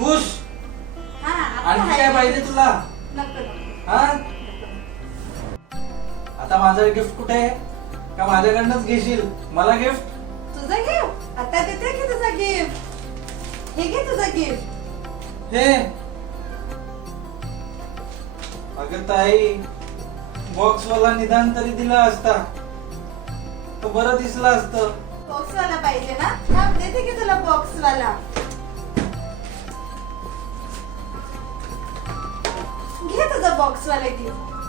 खुश? हा आणखी काय पाहिजे तुला? नको नको. हा? आता माझं गिफ्ट कुठे आहे? का माझ्याकडनंच घेशील मला गिफ्ट? तुझा गिफ्ट आता देते की तुझा गिफ्ट. हे घे तुझा गिफ्ट. हे अगं ताई, बॉक्स वाला निदान तरी दिला असता तो बरं दिसला असतं. बॉक्स वाला पाहिजे ना? थांब देते की तुला बॉक्स वाला. घे तुझा बॉक्स वाला गिफ्ट.